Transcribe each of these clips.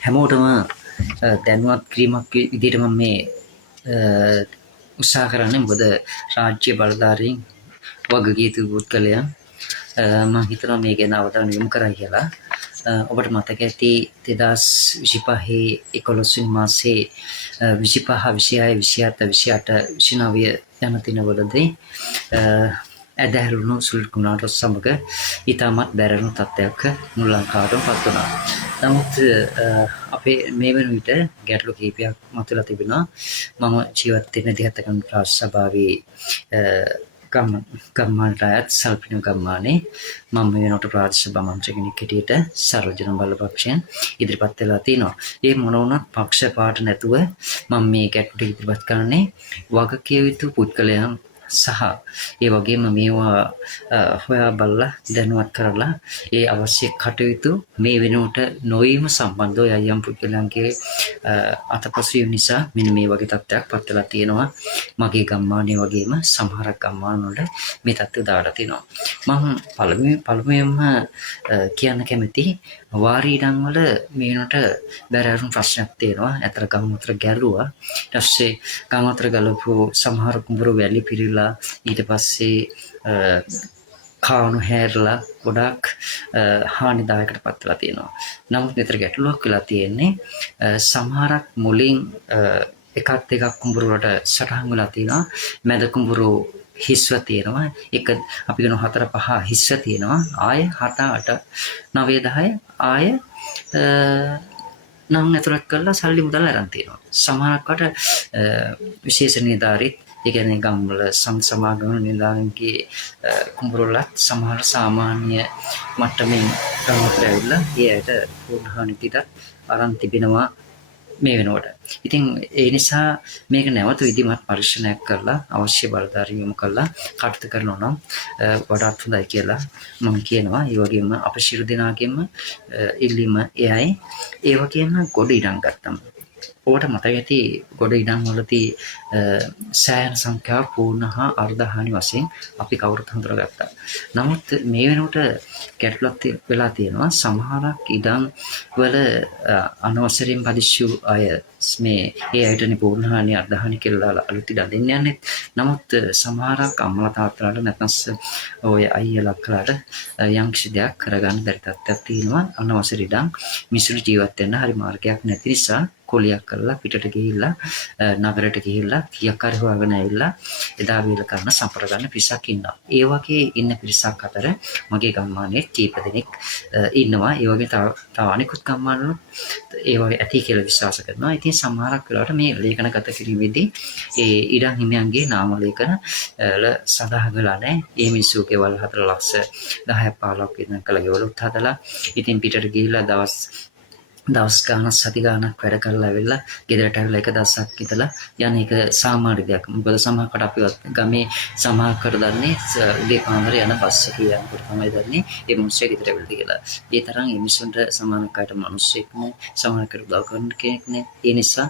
හැමෝටම දැනුවත් කිරීමක් විදිහට මම මේ උත්සාහ කරන්නේ මොකද රාජ්‍ය බලධාරීන් වගකීම් පුද්ගලයන් මම හිතනවා මේ ගැන අවධානය යොමු කරයි කියලා. ඔබට මතක ඇති 2025 11 වෙනි මාසයේ 25 26 27 28 29 යන දිනවලදී ඇදහැරුණු සුළු කුණාට සමග ඉතාමත් බැරණු තත්ත්වයක් මුල් ලංකාවටම පත් වුණා. නමුත් අපේ මේ වන විට ගැටලු කිහිපයක් මතුවලා තිබෙනවා. මම ජීවත් වෙන 17 කම් රාජ්‍ය සභාවේ ගම්මානට අයත් සල්පින ගම්මානේ මම මේ වෙනකොට ප්‍රාදේශ සභා මන්ත්‍රී කෙනෙක් හැටියට සර්වජන බලපක්ෂයෙන් ඉදිරිපත් වෙලා තිනවා. ඒ මොන වුණත් පක්ෂ පාට නැතුව මම මේ ගැටලු ඉදිරිපත් කරන්නේ වගකිය යුතු පුද්ගලයන් සහ ඒ වගේම මේවා හොයා බලලා දැනුවත් කරලා ඒ අවශ්‍ය කටයුතු මේ වෙනුවට නොවීම සම්බන්ධව යම් පුද්ගලයන්ගේ අතපසුවීම නිසා මෙන්න මේ වගේ තත්ත්වයක් පත් වෙලා තියෙනවා. මගේ ගම්මානයේ වගේම සමහර ගම්මාන වල මේ තත්ත්වය දාලා තිනවා. මම පළමුවෙන්ම කියන්න කැමති වාරි ඉඩම් වල මේ වෙනකොට බැරෑරුම් ප්‍රශ්නයක් තියෙනවා. අතර ගම්මුත්‍ර ගැලුවා. ඊට පස්සේ ගම්මුත්‍ර ගලපු සමහර කුඹුරු වැලි පිරීලා ඊට පස්සේ කාණු හැරලා ගොඩක් හානිදායකට පත් වෙලා තියෙනවා. නමුත් විතර ගැටලුවක් වෙලා තියෙන්නේ සමහරක් මුලින් එකක් දෙකක් කුඹුරු වලට සටහන් වෙලා තියෙනවා. මැද කුඹුරු හිස්ව තියෙනවා. එක අපි කියන 4 5 හිස්ව තියෙනවා. ආය 7 8 9 10 ආය නම් ඇතුළත් කරලා සල්ලි මුදල් අරන් තියෙනවා. සමහරකට විශේෂ නිලධාරීත් ඒ කියන්නේ ගම්වල සමාගම නිලධාරීන්ගේ කුඹුරවලත් සමහර සාමාන්‍ය මට්ටමින් ගම්වලට ඇවිල්ලා ඒ ඇයට පූර්ණ හානිතිට අරන් තිබෙනවා මේ වෙනකොට. ඉතින් ඒ නිසා මේක නැවත විධිමත් පරීක්ෂණයක් කරලා අවශ්‍ය බලධාරීන් යොමු කරලා කටයුතු කරනවා නම් වඩාත් හොඳයි කියලා මම කියනවා. ඒ වගේම අප ශිරු දෙනාගෙම ඉල්ලීම එයයි. ඒ වගේම ගොඩ ඉඩම් ගත්තම ඔබට මතක ඇති ගොඩ ඉඩම් වලදී සෑහෙන සංඛ්‍යාවක් පූර්ණ හා අර්ධ හානි වශයෙන් අපි කවුරුත් හඳුනාගත්තා. නමුත් මේ වෙනකොට ගැටලුවක් වෙලා තියෙනවා. සමහරක් ඉඩම් වල අනවසරයෙන් පදිස්සු අය මේ ඒ අයටනේ පූර්ණ හානි අර්ධ හානි කියලා අලුත් ඉඩම් දෙන්න යන්නේ. නමුත් සමහරක් අම්මලා තාත්තලාට නැත්නම් ඔය අයියලා අක්කලාට යම් කිසි දෙයක් කරගන්න බැරි තත්ත්වයක් තියෙනවා. අනවසර ඉඩම් මිසුරු ජීවත් වෙන්න හරි මාර්ගයක් නැති නිසා කොලියක් කරලා පිටට ගිහිල්ලා නගරයට ගිහිල්ලා කීයක් හරි හොයාගෙන ඇවිල්ලා එදා වේල කරන සම්ප්‍ර ගන්න පිරිසක් ඉන්නවා. ඒ වගේ ඉන්න පිරිසක් අතර මගේ ගම්මානයේ කීප දෙනෙක් ඉන්නවා. ඒ වගේ තව අනිකුත් ගම්මානවල ඒ වගේ ඇති කියලා විශ්වාස කරනවා. ඉතින් සමහරක් වෙලාවට මේ ලේඛනගත කිරීමේදී ඒ ඉඩම් හිමියන්ගේ නාම ලේඛන වල සඳහන් වෙලා නැහැ. ඒ මිනිස්සුගේ වල 4 ලක්ෂ 10ක් 15ක් වෙන කල ගෙවලුත් හදලා ඉතින් පිටට ගිහිල්ලා දවස් ගානක් සති ගානක් වැඩ කරලා ඇවිල්ලා ගෙදරට ඇවිල්ලා එක දවසක් ඉඳලා යන එක සාමාන්‍ය දෙයක්. මොකද සමහරකට අපිවත් ගමේ සමහරකට දන්නේ උදේ පාන්දර යන බස් එකේ යනකොට තමයි දන්නේ ඒ මිනිස්සු ගෙදරට ඇවිල්ලා කියලා. ඒ තරම් මේ මිනිස්සුන්ට සමානකට මිනිස්සෙක් නේ සමහරකට උදව් කරන කෙනෙක් නේ. ඒ නිසා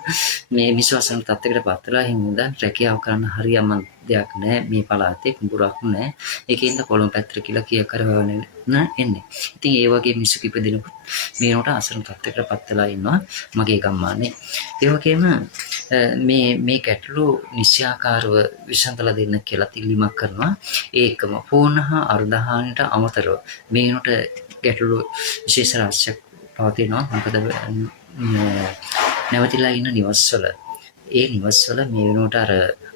මේ විශ්වාසන තත්ත්වයකට පත් වෙලා හින්දා රැකියාව කරන්න හරියම දෙයක් නැහැ මේ පළාතේ කුඹුරක් නැහැ. ඒකෙන්ද කොළඹ පැත්තට කියලා කිය කරවන්නේ එන්නේ. ඉතින් ඒ වගේ මිනිස්සු කිප දෙනෙකුත් මේකට අසරණ තත්ත්වයකට පත් වෙලා ඉන්නවා මගේ ගම්මානේ. ඒ වගේම මේ ගැටලු නිශ්‍යාකාරව විසඳලා දෙන්න කියලා ඉල්ලීමක් කරනවා. ඒකම පූර්ණ හා අර්ධ හානියට අමතරව මේකට ගැටලු විශේෂ රාශියක් පවතිනවා. මොකද නැවතිලා ඉන්න නිවස්වල ඒ නිවස්වල මේ වෙනකොට අර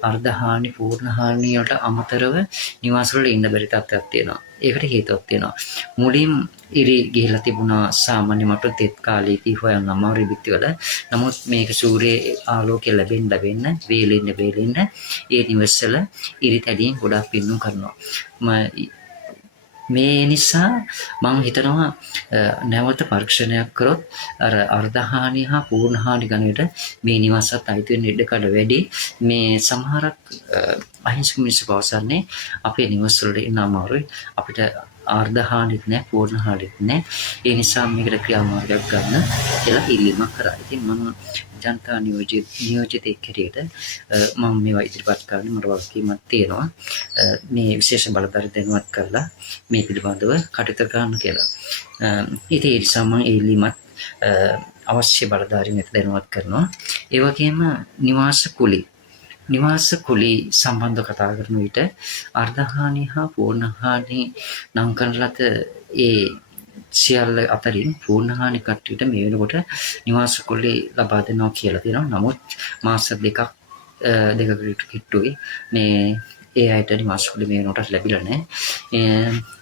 අර්ධ හානි පූර්ණ හානිය වලට අමතරව නිවාස වල ඉන්න බැරි තත්ත්වයක් තියෙනවා. ඒකට හේතුවක් තියෙනවා. මුලින් ඉරි ගිහිලා තිබුණා සාමාන්‍ය මට තෙත් කාලේදී හොයන්න අමාරු බිත්තිවල. නමුත් මේක සූර්යයේ ආලෝකය ලැබෙන්න වේලෙන්න ඒ නිවස්වල ඉරි තැඩීම් ගොඩක් පින්නුම් කරනවා. මේ නිසා මම හිතනවා නැවත පරීක්ෂණයක් කරොත් අර අර්ධහානි හා පූර්ණහානි ගණයට මේ නිවාසත් අයිති වෙන ඉඩකඩ වැඩි. මේ සමහරක් අහිංසක මිනිස්සු පවසන්නේ අපේ නිවස් වලට ඉන්න අමාරුයි. අපිට අර්ධහානිත් නැහැ පූර්ණහානිත් නැහැ. ඒ නිසා මේකට ක්‍රියාමාර්ගයක් ගන්න කියලා ඉල්ලීමක් කරා. ඉතින් මම ජනතා නියෝජිතයෙක් හැටියට මම මේවා ඉදිරිපත් කරන්නේ මට වගකීමක් තියෙනවා. මේ විශේෂ බලධාරී දැනුවත් කරලා මේ පිළිබඳව කටයුතු කරන්න කියලා. ඉතින් ඒ නිසා මම ඉල්ලීමක් අවශ්‍ය බලධාරීන් දැනුවත් කරනවා. ඒ වගේම නිවාස කුලී සම්බන්ධව කතා කරන විට අර්ධහානි හා පූර්ණහානි නම් කරන ලද ඒ සියල්ල අතරින් පූර්ණහානි කට්ටියට මේ වෙනකොට නිවාස කුලී ලබා දෙනවා කියලා තියෙනවා. නමුත් මාස දෙකකට කිට්ටුයි මේ ඒ අයට නිවාස කුලී මේ වෙනකොට ලැබිලා නැහැ.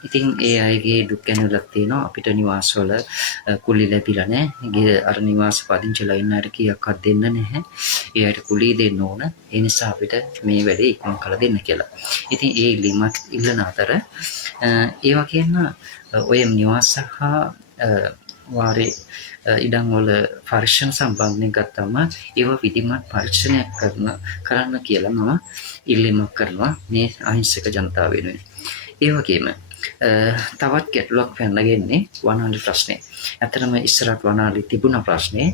ඉතින් ඒ අයගේ දුක් ගැනලක් තියෙනවා. අපිට නිවාසවල කුලී ලැබිලා නැහැ. අර නිවාස පදිංචිලා ඉන්න අයට කීයක්වත් දෙන්න නැහැ. ඒ අයට කුලී දෙන්න ඕන. ඒ නිසා අපිට මේ වැඩේ ඉක්මන් කරලා දෙන්න කියලා. ඉතින් ඒ ඉල්ලීමක් ඉල්ලන අතර ඒ වගේම ඔය නිවාස හා වාරේ ඉඩම් වල පරීක්ෂණ සම්බන්ධයෙන් ගත්තම ඒව විධිමත් පරීක්ෂණයක් කරන්න කියලා මම ඉල්ලීමක් කරනවා මේ අහිංසක ජනතාව වෙනුවෙන්. ඒ වගේම තවත් ගැටලුවක් පැනනගන්නේ වනාලි ප්‍රශ්නේ. ඇත්තටම ඉස්සරහට වනාලි තිබුණ ප්‍රශ්නේ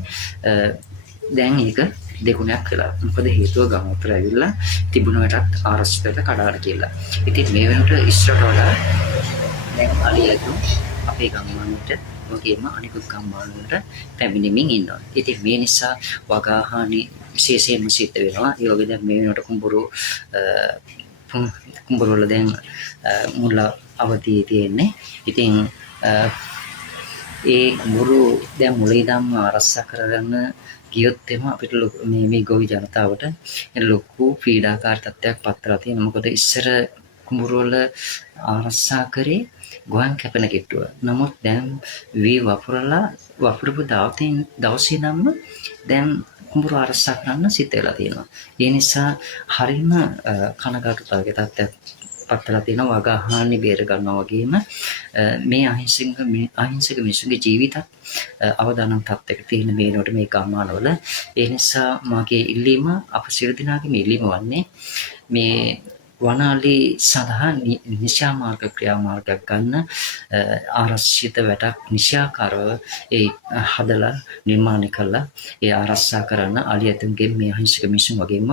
දැන් ඒක දෙගුණයක් වෙලා. මොකද හේතුව ගමතර ඇවිල්ලා තිබුණටත් ආරක්ෂිතව කඩාන කියලා. ඉතින් මේ වෙනකොට ඉස්සරහට වඩා දැන් අලියතු අපේ ගම්මානට වගේම අනිකුත් ගම්මාන වලට පැමිණෙමින් ඉන්නවා. ඉතින් මේ නිසා වගාහානි විශේෂයෙන්ම සිද්ධ වෙනවා. ඒ වගේ දැන් මේ වෙනකොට කුඹුරු වල දැන් මුල අවදී තියෙන්නේ. ඉතින් ඒ කුඹුරු දැන් මුල ඉඳන්ම ආරක්ෂා කරගන්න ගියොත් එම අපිට මේ ගොවි ජනතාවට ලොකු පීඩාකාරී තත්ත්වයක් පත්වලා තියෙනවා. මොකද ඉස්සර කුඹුරු වල ආරක්ෂා කරේ ගුවන් කැපෙන කිට්ටුව. නමුත් දැන් වී වපුරපු දවසේ නම් දැන් කුඹුරු ආරක්ෂා කරන්න සිද්ධ වෙලා තියෙනවා. ඒ නිසා හරිම කනගාටුදායක තත්ත්වයක් පත්වලා තියෙනවා. වගාහානි බේර ගන්නවා වගේම මේ අහිංසක මිනිසුන්ගේ ජීවිතත් අවදානම් තත්ත්වයක තියෙන මේනොට මේ ගම්මානවල. ඒ නිසා මගේ ඉල්ලීම අප සියලු දෙනාගේම ඉල්ලීම වන්නේ මේ වනාලි සඳහා නිශ්‍යාමාර්ග ක්‍රියාමාර්ගයක් ගන්න ආරක්ෂිත වැටක් නිශ්‍යාකාරව ඒ හදලා නිර්මාණය කළා ඒ ආරක්ෂා කරන්න අලියතුන්ගේ මේ අහිංසක මිනිසුන් වගේම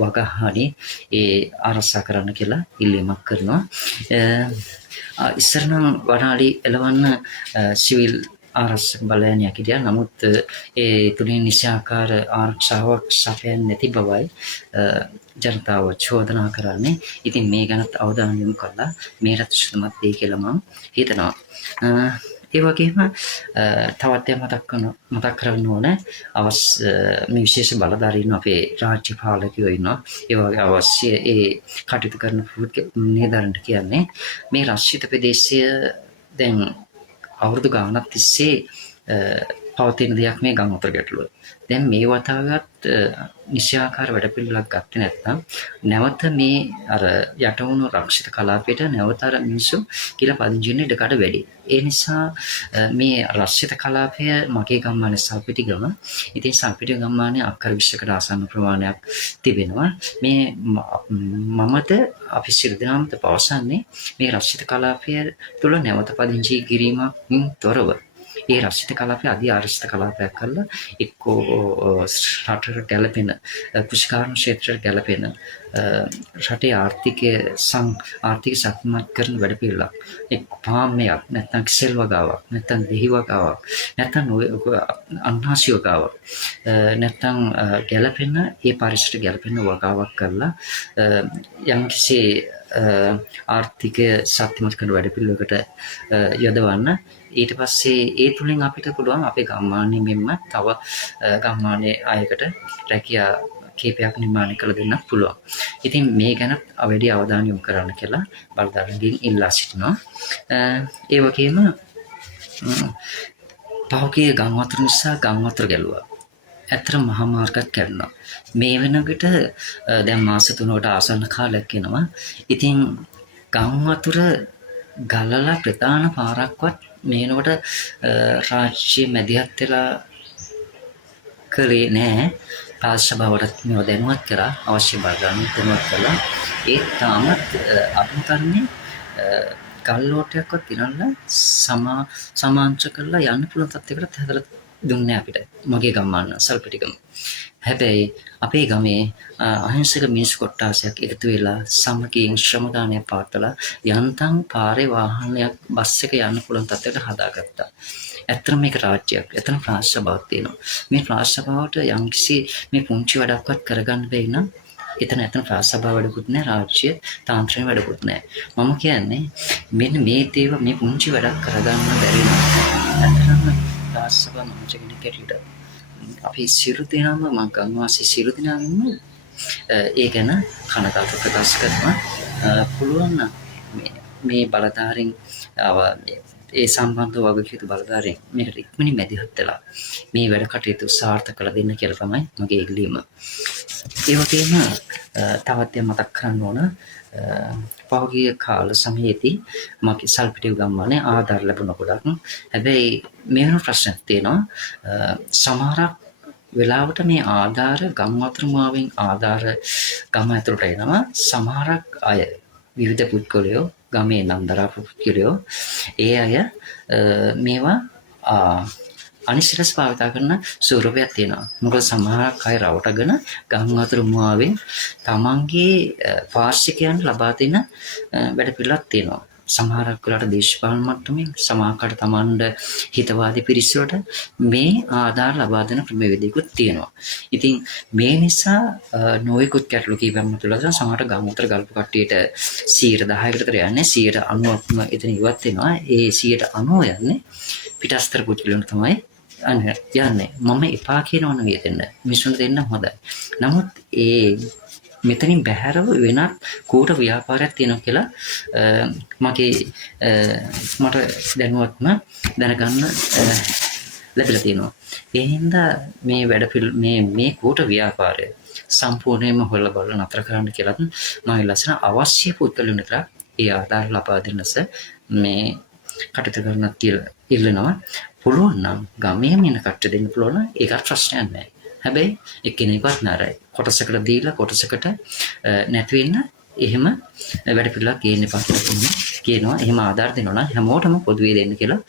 වගාහානි ඒ ආරක්ෂා කරන්න කියලා ඉල්ලීමක් කරනවා. ඉස්සර නම් වනාලි එලවන්න සිවිල් ආරක්ෂක බලයනයක් හිටියා. නමුත් ඒ තුලින් නිශ්‍යාකාර ආරක්ෂාවක් සපයන්නේ නැති බවයි ජනතාව චෝදනා කරන්නේ. ඉතින් මේ ගැනත් අවධානය යොමු කරලා මේකට සුදුමත් දෙයි කියලා මම හිතනවා. ඒ වගේම තවත් මතක් කරන්න ඕන මේ විශේෂ බලධාරීන් අපේ රාජ්‍ය පාලකයෝ ඉන්නවා. ඒ වගේ අවශ්‍ය ඒ කටයුතු කරන නිලධාරීන්ට කියන්නේ මේ රක්ෂිත ප්‍රදේශය දැන් අවුරුදු ගානක් තිස්සේ පවතින දෙයක් මේ ගංගොතර ගැටලුව. දැන් මේ වතාවත් නිශ්‍යාකාර වැඩපිළිවෙලක් ගත්තේ නැත්නම් නැවත මේ අර යටවුණු රක්ෂිත කලාපයට නැවත අර මිනිස්සු කියලා පදිංචින්නේ ඉඩකඩ වැඩි. ඒ නිසා මේ රක්ෂිත කලාපය මගේ ගම්මානේ සල්පිටිගම. ඉතින් සල්පිටිගම ගම්මානේ අක්කර 20කට ආසන්න ප්‍රමාණයක් තිබෙනවා. මේ මමද අපි සියලු දෙනාමද පවසන්නේ මේ රක්ෂිත කලාපය තුළ නැවත පදිංචි කිරීමකින් තොරව ඒ රක්ෂිත කලාපය අධි ආරක්ෂිත කලාපයක් කරලා එක්කෝ රටට ගැලපෙන කෘෂිකාර්ම ක්ෂේත්‍රයට ගැලපෙන රටේ ආර්ථික ශක්තිමත් කරන වැඩපිළිවෙලක් එක් පාම්මයක් නැත්නම් කිසෙල් වගාවක් නැත්නම් දෙහි වගාවක් නැත්නම් අන්හාසි වගාවක් නැත්නම් ගැලපෙන ඒ පරිසරයට ගැලපෙන වගාවක් කරලා යම්කිසි ආර්ථිකය ශක්තිමත් කරන වැඩපිළිවෙලකට යොදවන්න. ඊට පස්සේ ඒ තුලින් අපිට පුළුවන් අපේ ගම්මානයේ මෙන්න තව ගම්මානයේ අයකට රැකියා කීපයක් නිර්මාණය කළ දෙන්නත් පුළුවන්. ඉතින් මේ ගැන වැඩි අවධානය යොමු කරන්න කියලා බලධාරීන්ගෙන් ඉල්ලා සිටිනවා. ඒ වගේම පහුගිය ගම් වතුර නිසා ගම් වතුර ගැලුවා. ඇත්තටම මහා මාර්ගයක් කැඩුණා. මේ වෙනකොට දැන් මාස 3කට ආසන්න කාලයක් වෙනවා. ඉතින් ගම් වතුර ගලලා ප්‍රධාන පාරක්වත් මේනකොට රාජ්‍ය මැදිහත් වෙලා කළේ නෑ. පාර්ශ්ව බවට මේව දැනුවත් කරා අවශ්‍ය බාධාන් දැනුවත් කළා. ඒත් තාමත් අභිතරණේ ගල්ලෝටයක්වත් ඉරන්න සමාංශ කරලා යන්න පුළුවන් තත්යකට හැදලා දුන්නේ අපිට. මගේ ගම්මාන සල්පිටිගම. හැබැයි අපේ ගමේ අහිංසක මිනිස් කොට්ටාසයක් එකතු වෙලා සමගින් ශ්‍රමදානයක් පවත්වලා යන්තම් පාරේ වාහනයක් බස් එක යන්න පුළුවන් තත්යකට හදාගත්තා. ඇත්තටම මේක රාජ්‍යයක්. එතන ප්‍රාශ්‍ය බවක් තියෙනවා. මේ ප්‍රාශ්‍ය බවට යම්කිසි මේ පුංචි වැඩක්වත් කරගන්න බැරි නම් එතන ප්‍රාශ්‍ය බව වැඩකුත් නැහැ, රාජ්‍ය තාන්ත්‍රික වැඩකුත් නැහැ. මම කියන්නේ මෙන්න මේ දේව මේ පුංචි වැඩක් කරගන්න බැරි නම් ඇත්තටම ප්‍රාශ්‍ය බව මනුෂ්‍ය කෙනෙක් ඇටියට අපි සියලු දෙනාම මම ගම්වාසී සියලු දෙනාම ඒ ගැන කනගාටු ප්‍රකාශ කරනවා. පුළුවන් නම් මේ බලධාරීන් ඒ සම්බන්ධව වගකීතු බලධාරීන් මේකට ඉක්මනින් මැදිහත් වෙලා මේ වැඩ කටයුතු සාර්ථක කර දෙන්න කියලා තමයි මගේ ඉල්ලීම. ඒ වගේම තවත් මතක් කරන්න ඕන පහුගිය කාල සමයේදී මගේ සල්පිටිය ගම්මානේ ආධාර ලැබුණ ගොඩක්. හැබැයි මේ වෙන ප්‍රශ්නයක් තියෙනවා. සමහරක් වෙලාවට මේ ආධාර ගම් අතරමාවෙන් ආධාර ගම ඇතුළට එනවා. සමහරක් අය විවිධ පුද්ගලයෝ ගමේ නන්දරා පුද්ගලයෝ ඒ අය මේවා අනිසිලස් භාවිතා කරන ස්වරූපයක් තියෙනවා. මොකද සමහරක් අය රවටගෙන ගම් අතරමාවෙන් තමන්ගේ වාර්ෂිකයන් ලබා දෙන වැඩ පිළිවෙලක් තියෙනවා. සමහරක් වෙලාවට දේශපාලන මට්ටමින් සමාජකට තමන්ට හිතවාදී පිරිස වලට මේ ආධාර ලබා දෙන ක්‍රමවේදයකුත් තියෙනවා. ඉතින් මේ නිසා නොයෙකුත් ගැටලු කීපයක් මතුවලා සමහර ගම්මුතර ගල්ප කට්ටියට 10%කට විතර යන්නේ 90%ක්ම එතන ඉවත් වෙනවා. ඒ 90% යන්නේ පිටස්තර පුද්ගලයන්ට තමයි යන්නේ. මම එපා කියනව නෙවෙයි දෙන්න. මිනිස්සුන්ට දෙන්න හොඳයි. නමුත් මෙතනින් බැහැරව වෙනත් කූට ව්‍යාපාරයක් තියෙනවා කියලා මට දැනුවත්ම දැනගන්න ලැබිලා තියෙනවා. ඒ හින්දා මේ මේ කූට ව්‍යාපාරය සම්පූර්ණයෙන්ම හොල්ලා බලලා නතර කරන්න කියලා මම ඉල්ලන අවශ්‍ය පුද්ගලයන්ට කියලා ඒ ආධාර ලබා දෙන්නස මේ කටයුතු කරන්න කියලා ඉල්ලනවා. පුළුවන් නම් ගමේම ඉන්න කට්ටිය දෙන්න පුළුවන් නම් ඒකට ප්‍රශ්නයක් නැහැ. හැබැයි එක්කෙනෙක්වත් නරයි. කොටසකට දීලා කොටසකට නැති වෙන්න එහෙම වැඩ පිළිවෙලක් ගේන්න එපා කියලා කියනවා. එහෙම ආධාර දෙනවා නම් හැමෝටම පොදුවේ දෙන්න කියලා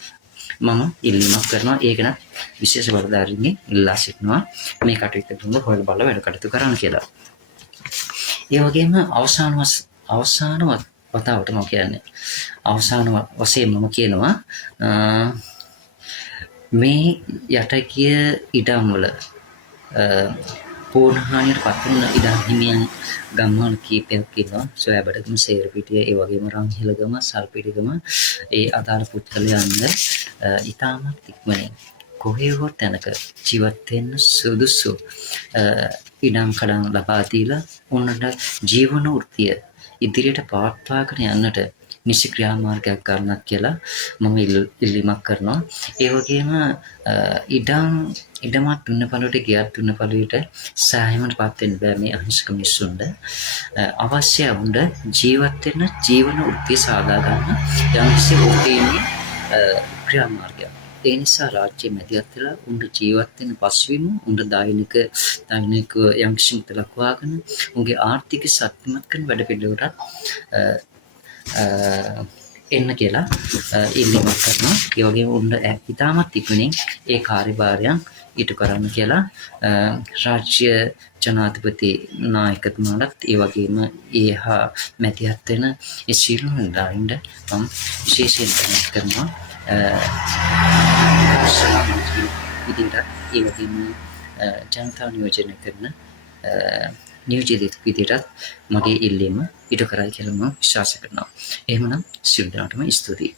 මම ඉල්ලීමක් කරනවා. ඒක නම් විශේෂ බලධාරීන්ගෙන් ඉල්ලා සිටිනවා මේ කටයුතු තුන හොයලා බලලා වැඩ කටයුතු කරන්න කියලා. ඒ වගේම අවසාන වතාවට මම කියන්නේ අවසාන වශයෙන් මම කියනවා මේ යටකිය ඉඩම් වල පෝණහානියට පත්වන ඉඩම් හිමියන් ගම්මාන කීපයක් ඉන්නවා. සොයාබඩගම, සේරපිටිය, ඒ වගේම රංහිලගම, සල්පිටිගම ඒ අදාළ පුද්ගලයන්ද ඉතාමත් ඉක්මනින් කොහේ හෝ තැනක ජීවත් වෙන්න සුදුසු ඉඩම් කඩම් ලබා දීලා උන්ට ජීවන වෘත්තිය ඉදිරියට පවත්වාගෙන යන්නට නිසි ක්‍රියාමාර්ගයක් ගන්නත් කියලා මම ඉල්ලීමක් කරනවා. ඒ වගේම ඉඩමත් දුන්නපළට ගියත් දුන්නපළට සෑහීමට පත් වෙන්න බෑ මේ අහිංසක මිනිස්සුන්ට. අවශ්‍ය වුණද ජීවත් වෙන්න ජීවන වෘත්තිය සාදා ගන්න යම්කිසි ඕකේනේ ක්‍රියාමාර්ගයක්. ඒ නිසා රාජ්‍ය මැදිහත් වෙලා උන්ට ජීවත් වෙන පසුබිම උන්ට දෛනික යම්කිසි මුදලක් වාගෙන උන්ගේ ආර්ථික ශක්තිමත් කරන වැඩ පිළිවෙලට එන්න කියලා ඉල්ලීමක් කරනවා. ඒ වගේම උන්ට ඉතාමත් ඉක්මනින් ඒ කාර්යභාරයන් ඉටු කරන්න කියලා රාජ්‍ය ජනාධිපති නායකතුමාලත් ඒ වගේම ඒහා මැදිහත් වෙන ඒ සියලු නිලධාරීන්ට මම විශේෂයෙන් දැනුවත් කරනවා. ඉදිරියට ඒ වගේම ජනතාව නියෝජනය කරන නියෝජිත විදිහට මගේ ඉල්ලීම ඉටු කරයි කියලා මම විශ්වාස කරනවා. එහෙමනම් සියලු දෙනාටම ස්තුතියි.